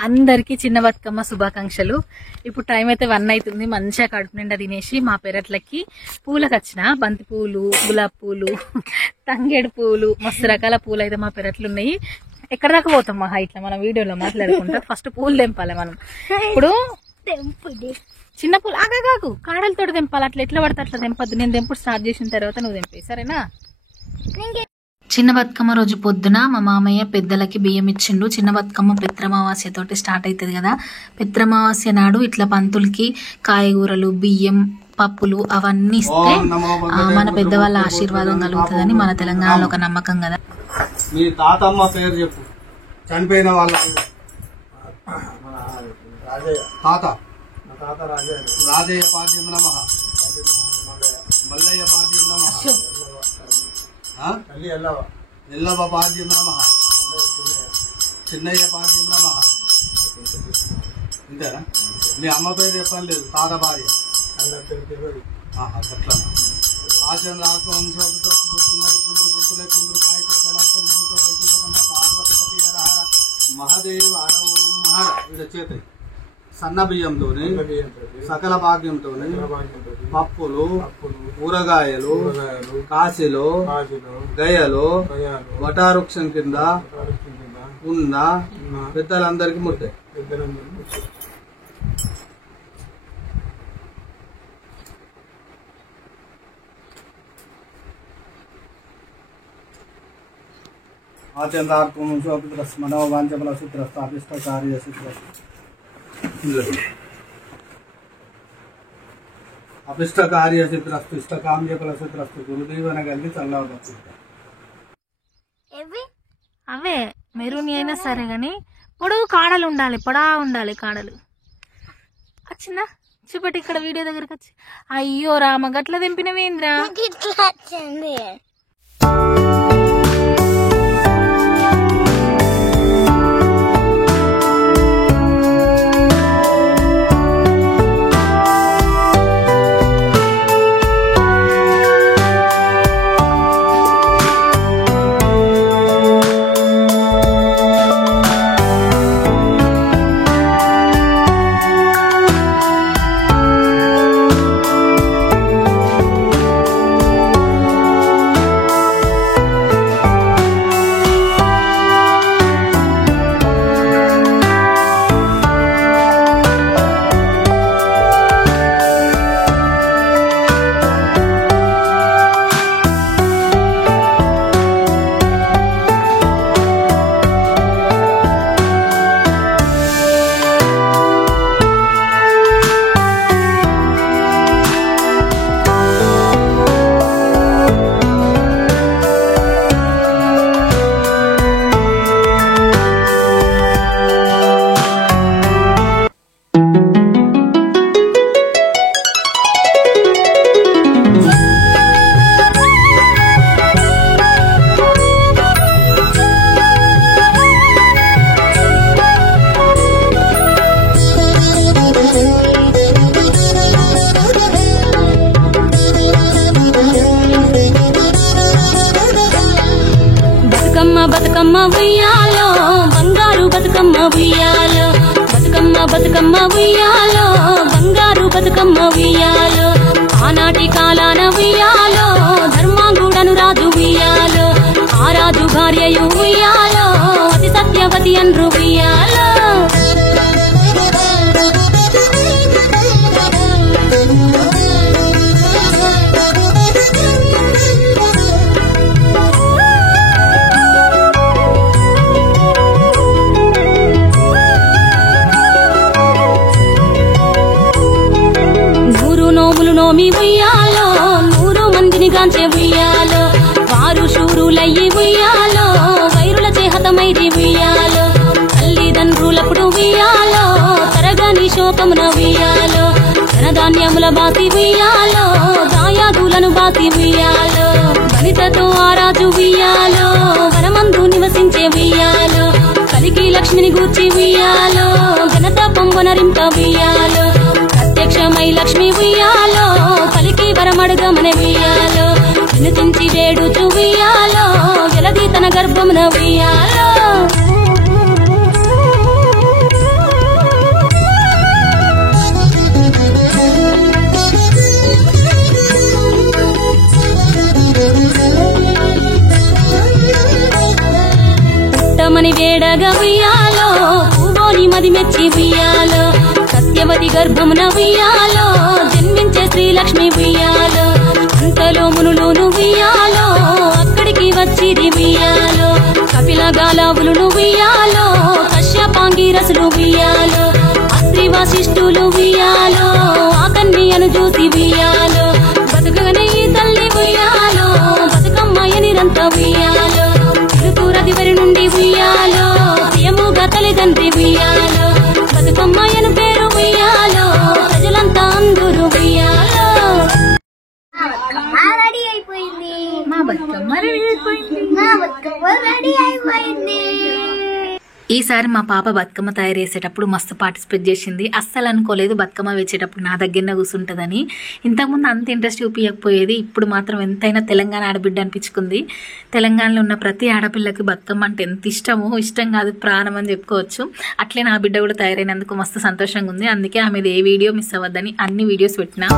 అందరికి చిన్న బతుకమ్మ శుభాకాంక్షలు. ఇప్పుడు టైం అయితే 1 అవుతుంది. మంచిగా కడుపు నిండా తినేసి మా పెరట్లకి పూలకు వచ్చిన బంతి పూలు, గులాబీ పూలు, తంగేడు పూలు, మస్తు రకాల పూలు అయితే మా పెరట్లు ఉన్నాయి. ఎక్కడ దాకా పోతాం మహా ఇట్లా మన వీడియోలో మాట్లాడుకుంటా. ఫస్ట్ పూలు తెంపాలి మనం. ఇప్పుడు చిన్న పూలు ఆగాకు కాడలతో తెంపాలి. అట్లా ఎట్లా పడితే అట్లా తెంపద్దు. నేను తెంపుడు స్టార్ట్ చేసిన తర్వాత నువ్వు తెంపే, సరేనా? చిన్న బతుకమ్మ రోజు పొద్దున మా మామయ్య పెద్దలకి బియ్యం ఇచ్చిండు. చిన్న బతుకమ్మ పిత్రమావాస్య తోటి స్టార్ట్ అవుతుంది కదా. పిత్రమావాస్య నాడు ఇట్లా పంతులకి కాయగూరలు, బియ్యం, పప్పులు అవన్నీ ఇస్తే మన పెద్దవాళ్ళ ఆశీర్వాదం కలుగుతుందని మన తెలంగాణలో ఒక నమ్మకం కదా. మీ తాతమ్మ పేరు చెప్పు. చనిపోయిన వాళ్ళ తాత రాజయ్య పాద్యం నమః, మల్లయ్య పాద్యం నమః, ఎల్లవ పాద్యం నమః, చిన్నయ్య పాద్యం నమః. ఇంతేనా? మీ అమ్మ పేరు చెప్పని లేదు, తాత భార్య అట్లా. ఆచరణ మహాదేవ్ మహారా వీళ్ళ చేత సన్న బియ్యంతో సకల భాగ్యంతో పప్పులు, కూరగాయలు, కాశీలో, గయలో, వటావృక్షం కింద ఉన్న పెద్దలందరికీ ముట్టే. ఆచంద్రార్పం శోభిద్రస్ మనోవాంఛబల సూత్రస్థ అభిష్ట కార్య సూత్రస్థ అభిష్ట కార్య సూత్రస్థ ఇష్ట కామ్య ఫల సూత్రస్థ గురుదేవన కలిగి చల్లవచ్చు. అవే మెరూని అయినా సరే గాని పొడవు కాడలు ఉండాలి, ఉండాలి కాడలు. వచ్చిందా చూపెట్టి ఇక్కడ వీడియో దగ్గరకు వచ్చి. అయ్యో రామ గట్ల తెంపినవేంద్రా? బతుకమ్మ ఉయ్యాలో బంగారు బతుకమ్మ ఉయ్యాలో, బతుకమ్మ బతుకమ్మ ఉయ్యాలో బంగారు బతుకమ్మ ఉయ్యాలో. ఆనాటి కాలాన ఉయ్యాలో ధర్మాంగుడను రాజు ఉయ్యాలో, ఆ రాజు భార్యయు ఉయ్యాలో అతి సత్యవతి అన్రు ఉయ్యాలో. నోమి ఉయ్యాలో 100 మందిని గాంచే ఉయ్యాలో, వారు శూరులయ్యి ఉయ్యాలో వైరుల చేహతమైది ఉయ్యాలో. తల్లిదండ్రులప్పుడు ఉయ్యాలో తరగని శోకమున ఉయ్యాలో, ధనధాన్యముల బాసి ఉయ్యాలో దాయాదులను బాసి ఉయ్యాలో. వనితతో ఆరాజు ఉయ్యాలో వనమందు నివసించే ఉయ్యాలో, కలికి లక్ష్మిని గూర్చి ఉయ్యాలో ఘనత పొంగునరింప ఉయ్యాలో. ప్రత్యక్షమై లక్ష్మి ఉయ్యాలో పలికి వరమడుగమన ఉయ్యాలో, వినుతించి వేడుచు ఉయ్యాలో వెలది తన గర్భమున ఉయ్యాలో. అది మెచ్చి ఉయ్యాలో సత్యవతి గర్భమున ఉయ్యాలో జన్మించే శ్రీలక్ష్మి ఉయ్యాలో అంతలో మునులోను ఉయ్యాలో అక్కడికి వచ్చిది ఉయ్యాలో కపిల గాలావులు ఉయ్యాలో కశ్యపాంగిరసులు ఉయ్యాలో అత్రి వశిష్ఠులు ఉయ్యాలో ఆ కన్యను చూసి ఉయ్యాలో బతుకగనే ఈ తల్లి ఉయ్యాలో బతుకమ్మయ్య నిరంత ఉయ్యాలో తిరుతూరదివరి నుండి ఉయ్యాలో ప్రియముగా తల్లిదండ్రి ఉయ్యాలో బతుకమ్మయ్యను పేరు ఉయ్యాలో ప్రజలంతా అందరూ ఉయ్యాలో రెడీ అయిపోయింది. మా బతుకమ్మ రెడీ అయిపోయింది. మా బతుకమ్మ రెడీ అయిపోయింది. ఈసారి మా పాప బతుకమ్మ తయారు చేసేటప్పుడు మస్తు పార్టిసిపేట్ చేసింది. అస్సలు అనుకోలేదు బతుకమ్మ వేసేటప్పుడు నా దగ్గరనే కూర్చుంటుందని. ఇంతకుముందు అంత ఇంట్రెస్ట్ చూపించకపోయేది, ఇప్పుడు మాత్రం ఎంతైనా తెలంగాణ ఆడబిడ్డ అనిపించుకుంది. తెలంగాణలో ఉన్న ప్రతి ఆడపిల్లకి బతుకమ్మ అంటే ఎంత ఇష్టమో, ఇష్టం కాదు ప్రాణం అని చెప్పుకోవచ్చు. అట్లే నా బిడ్డ కూడా తయారైనందుకు మస్తు సంతోషంగా ఉంది. అందుకే ఆమెది ఏ వీడియో మిస్ అవ్వద్దని అన్ని వీడియోస్ పెట్టినా.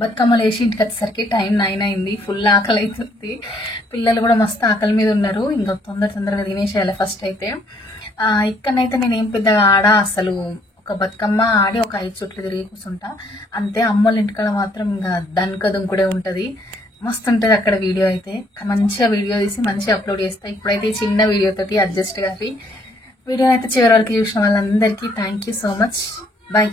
బతుకమ్మలు వేసి ఇంటికి వచ్చేసరికి టైం 9 అయింది. ఫుల్ ఆకలి అవుతుంది. పిల్లలు కూడా మస్తు ఆకలి మీద ఉన్నారు. ఇంకా తొందరగా తినేసేయాలి ఫస్ట్ అయితే. ఇక్కడనైతే నేను ఏం పెద్దగా అసలు ఒక బతుకమ్మ ఆడి ఒక 5 చుట్లు తిరిగి కూర్చుంటా అంతే. అమ్మోళ్ళ ఇంటికాడ మాత్రం ఇంకా దన్కదుంకుడే ఉంటుంది. మస్తు ఉంటుంది అక్కడ. వీడియో అయితే మంచిగా వీడియో తీసి మంచిగా అప్లోడ్ చేస్తా. ఇప్పుడైతే చిన్న వీడియోతోటి అడ్జస్ట్ కాదు. వీడియో అయితే చివరి వరకు చూసిన వాళ్ళందరికీ thank you so much. Bye.